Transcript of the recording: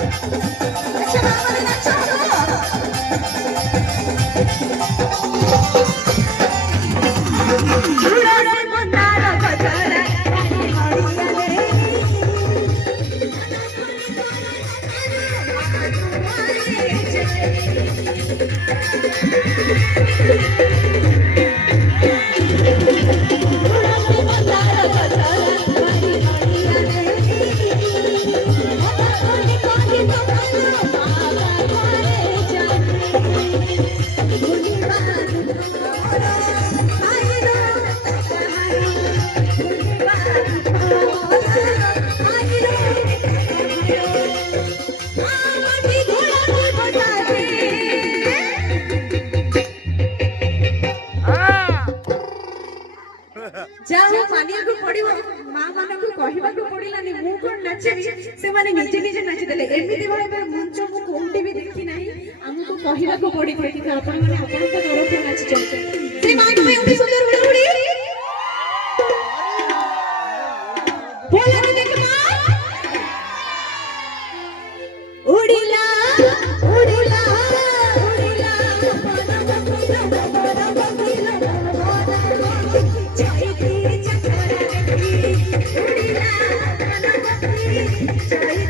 अच्छा मामा नाचो उड़ा रे मंदार गजरा जाओ मानिया को पड़िबो मां माने को कहिबा को पड़िलानी मु कोन नाचबी से माने निजे निजे नाचि देले एमिति बळे मंच को कोंटी भी देखि नाही हमको कहिबा को पड़ी कि अपन माने अपन को तरफ नाचि चलते से मां को एउडी सुंदर हुड़हुड़ी बोला नी देख मां उड़िला उड़िला उड़िला Chai